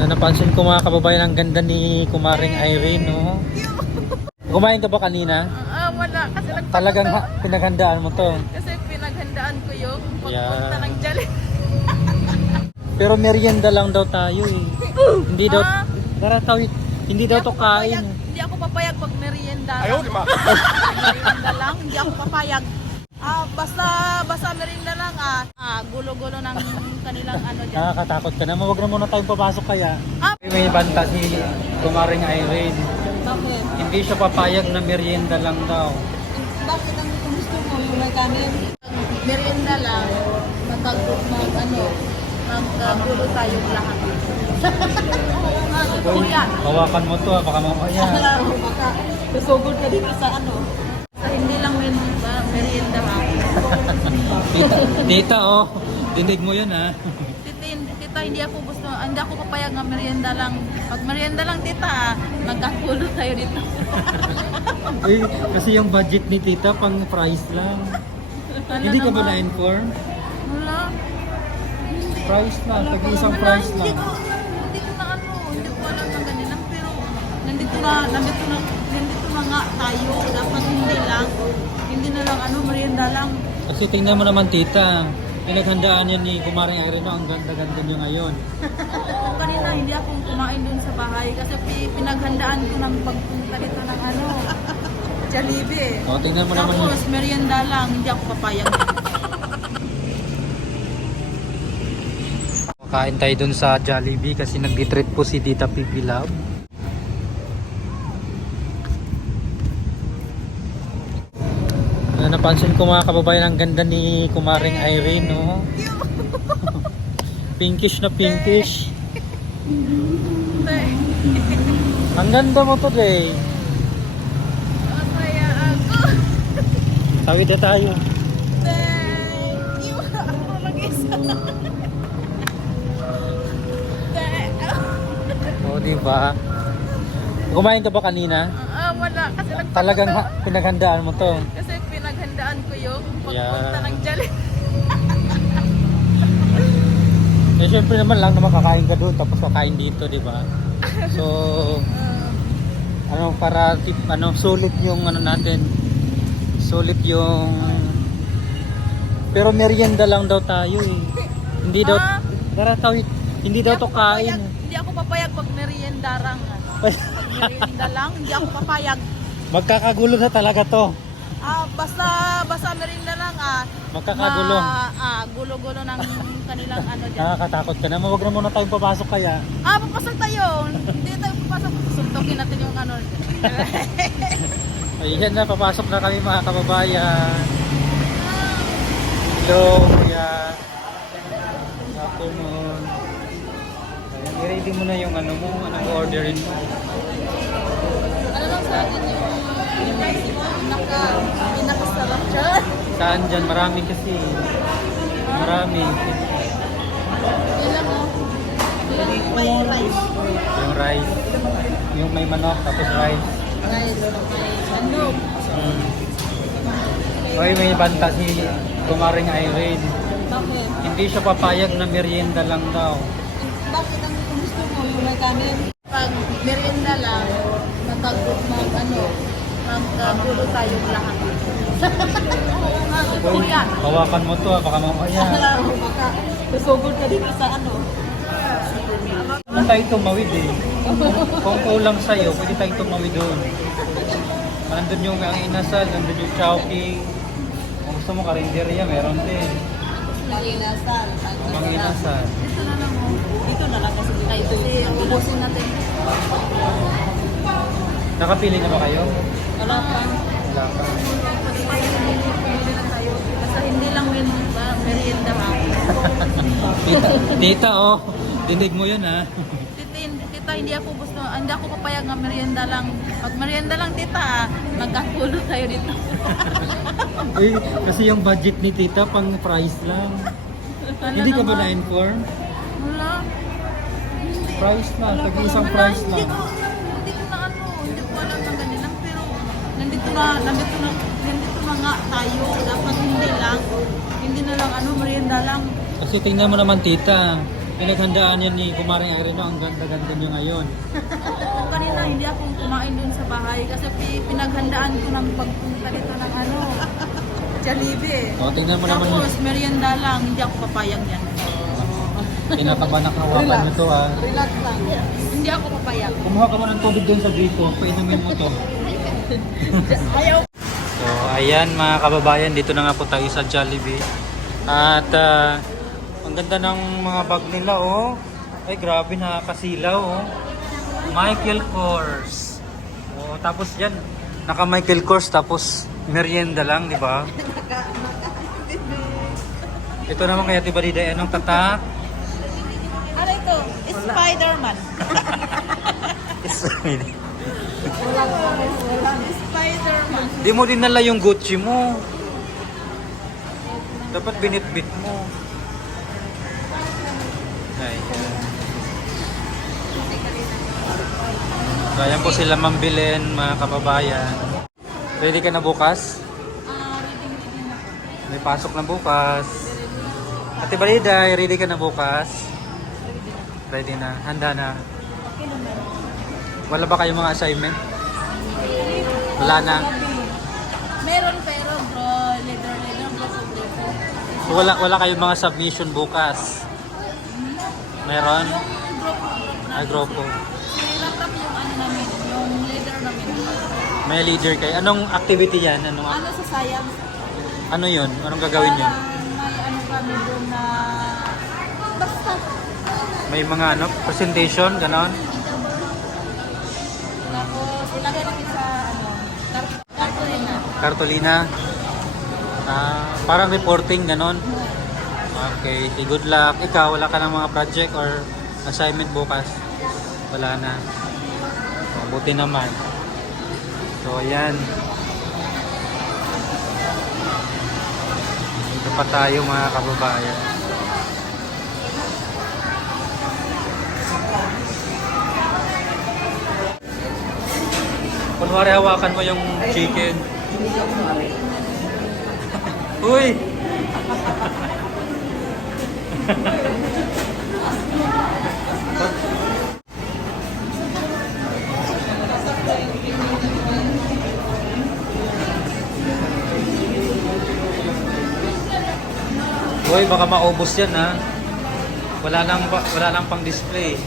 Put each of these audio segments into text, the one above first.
Napansin ko mga kababayan, ang ganda ni Kumaring Irene, no? Kumain ka ba kanina? Wala. Kasi Talagang pinaghandaan mo to. Kasi pinaghandaan ko yung pagpunta Yeah. ng Jollibee. Pero merienda lang daw tayo eh. Hindi daw, hindi daw to kain. Hindi ako papayag pag merienda lang. Merienda lang, hindi ako papayag. Basta merienda lang gulo-gulo ng kanilang ano dyan. Nakakatakot ka naman. Huwag na muna tayong papasok kaya. Ah, May banta si Kumaring Irene. bakit? Hindi siya papayag na merienda lang daw. Bakit ang gusto mo yung may kanin? Merienda lang, magkagulo tayong lahat. Yan. Hawakan mo to, baka mamaya. Baka susugod ka dito sa ano. Sa hindi lang merienda ha. Tita, oh. Dinig mo yun, ha? Tita, hindi ako papayag na merienda lang. Pag merienda lang, tita, magkagulo tayo dito. Eh, kasi yung budget ni tita, pang price lang. Hindi ka ba na-inform? Wala. Price lang, tag-isang price lang. Hindi ko alam ng ganyan, pero nandito na nga tayo. Dapat hindi na lang merienda lang. Kasi tingnan mo naman tita, pinaghandaan yan ni Kumaring Irene, ang ganda-ganda nyo ngayon. Oo, kanina hindi ako kumain dun sa bahay kasi pinaghandaan ko ng pagpunta dito ng Jollibee. O, tingnan mo naman. Tapos merienda lang, hindi ako papayag. Kain tayo dun sa Jollibee kasi nag-treat po si Tita Pipi Love. Napansin ko mga kababayan, ang ganda ni Kumaring Irene, no? Pinkish na pinkish. Ang ganda mo today. Masaya ako. Tawid na tayo. Thank you. Ako mag-isa. O, diba? Kumain ka ba kanina? Wala. Kasi Talagang pinaghandaan mo to. Kasi pinaghandaan ko yung pagpunta Yeah. ng Jollibee. Eh, syempre naman lang naman kakain ka doon tapos kakain dito, di ba? So, para sulit yung natin. Sulit yung pero merienda lang daw tayo eh. Hindi daw hindi daw to kain. Hindi ako papayag pag merienda lang. Pag merienda lang, hindi ako papayag. Magkakagulo na talaga to. Basta merienda lang Magkakagulo. Gulo-gulo ng kanilang dyan. Nakakatakot ka naman. Huwag na muna tayong papasok kaya. Papasok tayo. Hindi tayo papasok. Suntokin natin yung Ayan na, papasok na kami mga kababayan. Hello, kuya. Afternoon. Ayan, i-ready mo na yung anong orderin mo. Ano lang sa atin yung pinakasarap dyan? Saan dyan? Marami kasi. Marami. Ilan mo? May rice. Yung rice. Yung may manok, tapos rice. Rice. May sandok. Okay, may banta si Kumaring Irene. Bakit? Hindi siya papayag na merienda lang daw. Bakit ang gusto mo yung may kanin? Pag merienda lang, magkagulo tayong lahat. Yan. Hawakan mo to, baka mamaya. Baka susugod ka dito sa Kung tayo tumawid eh. Kung kulang sa'yo, pwede tayong tumawid doon. Nandun yung ang inasal, nandun yung chowking. Kung gusto mo karinderya, meron din. Inasal. Ang inasal. Dito na lang mo. Dito na lang kasi ubusin natin. Nakapili na ba kayo? Wala pa. Wala pa. Basta hindi lang merienda ha. Tita, oh. Dinig mo yun, ha? Tita, hindi ako papayag na merienda lang. Pag merienda lang, tita, magkagulo tayo dito. Eh, kasi yung budget ni tita, pang price lang. Hindi ka ba na-inform? Wala. Price lang, tag-isang price lang. Hindi ko alam ng ganyan, pero nandito na nga tayo. Dapat hindi na lang merienda lang. Kasi tingnan mo naman tita, Pinaghandaan yan ni Kumaring Irene, ang ganda-ganda niyo ngayon. Oo, kanina hindi ako kumain dun sa bahay kasi pinaghandaan ko ng pagpunta dito ng ano, Jollibee. O, tingnan mo naman Tapos merienda lang, hindi ako papayag yan. Pinatabanak hawakan mo to ha. Relax lang. Hindi ako papayag. Kumuha ka mo ng tubig doon sa dito, painumin mo to. Ayaw. So, ayan mga kababayan, dito na nga po tayo sa Jollibee. At ang ganda ng mga bag nila, oh. Ay, grabe, nakakasilaw, oh. Michael Kors. Oh, tapos yan, naka Michael Kors, tapos merienda lang, di ba? Ito naman kaya, di ba, Dida, anong tatak? Ano ito? Spider-Man. Spider-Man. Di mo dinala yung Gucci mo. Dapat binitbit mo. Ayan. So, ayan po sila mambilin, mga kababayan. Ready ka na bukas? Reading na. May pasok na bukas. Ate Balida, ready ka na bukas? Ready na. Handa na. Okay naman. Wala ba kayong mga assignment? Wala na. Meron pero bro, leader, grupo. So, wala kayong mga submission bukas? Meron? Ay, grupo. Laptop yung ano namin, yung leader namin. May leader kayo. Anong activity yan? Ano sa science? Ano yun? Anong gagawin yun? May ano kami doon na basta. May mga ano, presentation, ganon? Tapos ilagay namin sa ano, cartolina. Cartolina? Parang reporting, ganon? Okay, good luck. Ikaw, wala ka ng mga project or assignment bukas? Wala na. Buti naman. So, ayan. Dito pa tayo mga kababayan. Kunwari hawakan mo yung chicken. Uy! Uy, baka maubos yan ha. Wala lang pang display.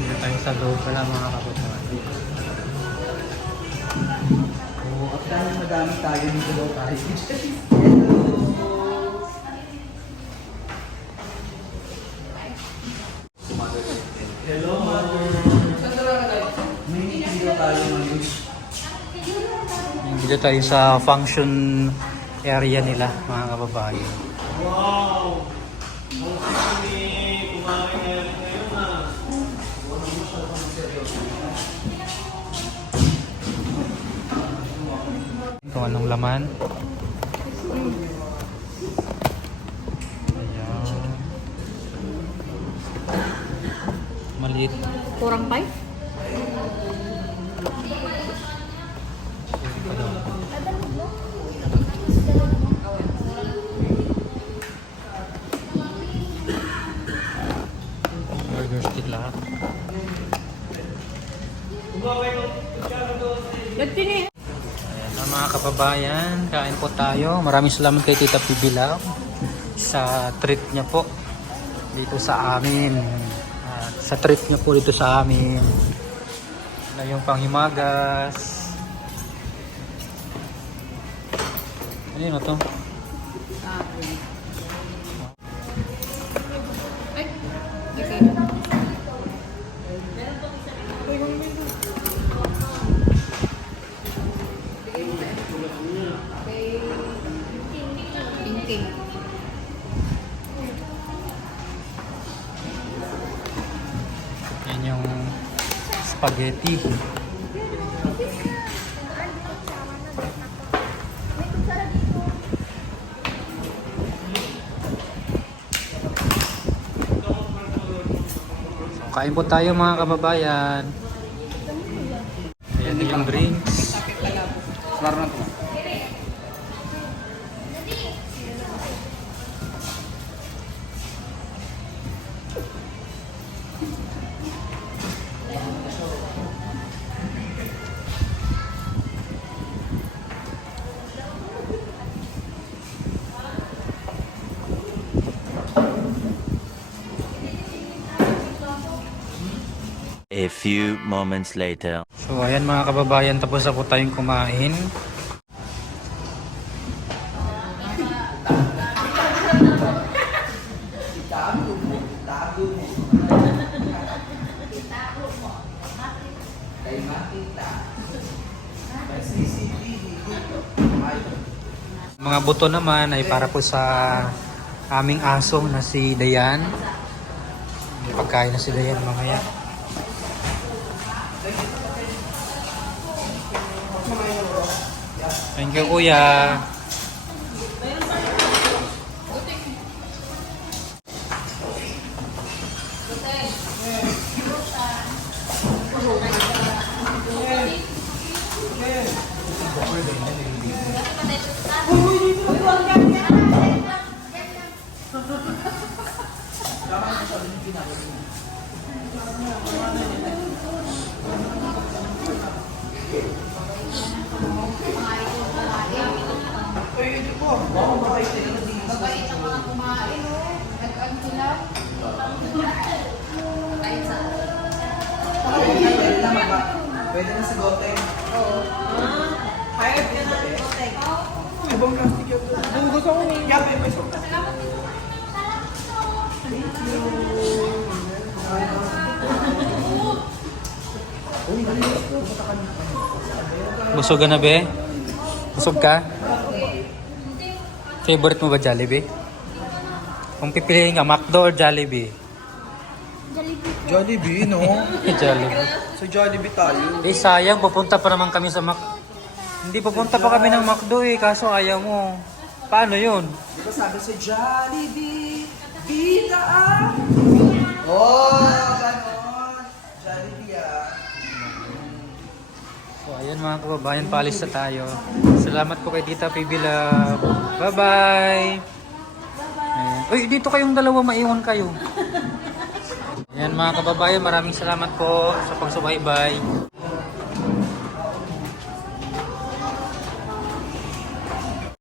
Dito tayo sa loob pala mga kababayan. At dahil madami tayo, dito daw tayo. Hello, mother. May video tayo ngayon. Dito tayo sa function area nila mga kababayan. Wow! Ang sisimi, kumain na rin ngayon na. Kung anong laman. Ayan. Maliit. Kurang pay? Burger stick lahat. Nagtini. Ayan na mga kababayan, kain po tayo. Maraming salamat kay Tita Pibilaw sa treat niya po dito sa amin. At sa treat niya po dito sa amin. Na yung panghimagas. Ano yun ito? Ay, okay. King. Yan yung spaghetti. So, kain po tayo mga kababayan. Ayan din yung drinks. Sarap na ito. A few moments later. So ayan mga kababayan, tapos na po tayong kumain. Mga buto naman ay para po sa aming aso na si Dayan. May pagkain na si Dayan mamaya. Thank you, kuya. Pwede na sa gote. Oo. Hayag ka na gote. Ibang plastic yun. Gusto ko ng gabi. Thank you. Busog ka na, be? Busog ka? Favorite mo ba Jollibee? Kung pipiliin ka, McDo or Jollibee? Jollibee, no? Jollibee. Sa Jollibee tayo. Eh, sayang. Pupunta pa naman kami sa Hindi pupunta pa kami ng McDo eh. Kaso ayaw mo. Paano yun? Di ba sabi sa Jollibee, Vita ah! Oh, ganon. Jollibee ah. So, ayan mga kababayan. Paalis na tayo. Salamat po kay Tita PB Love. Bye-bye! Ayan. Uy, dito kayong dalawa. Maiwan kayo. Ayan mga kababayan. Maraming salamat po sa pagsubaybay.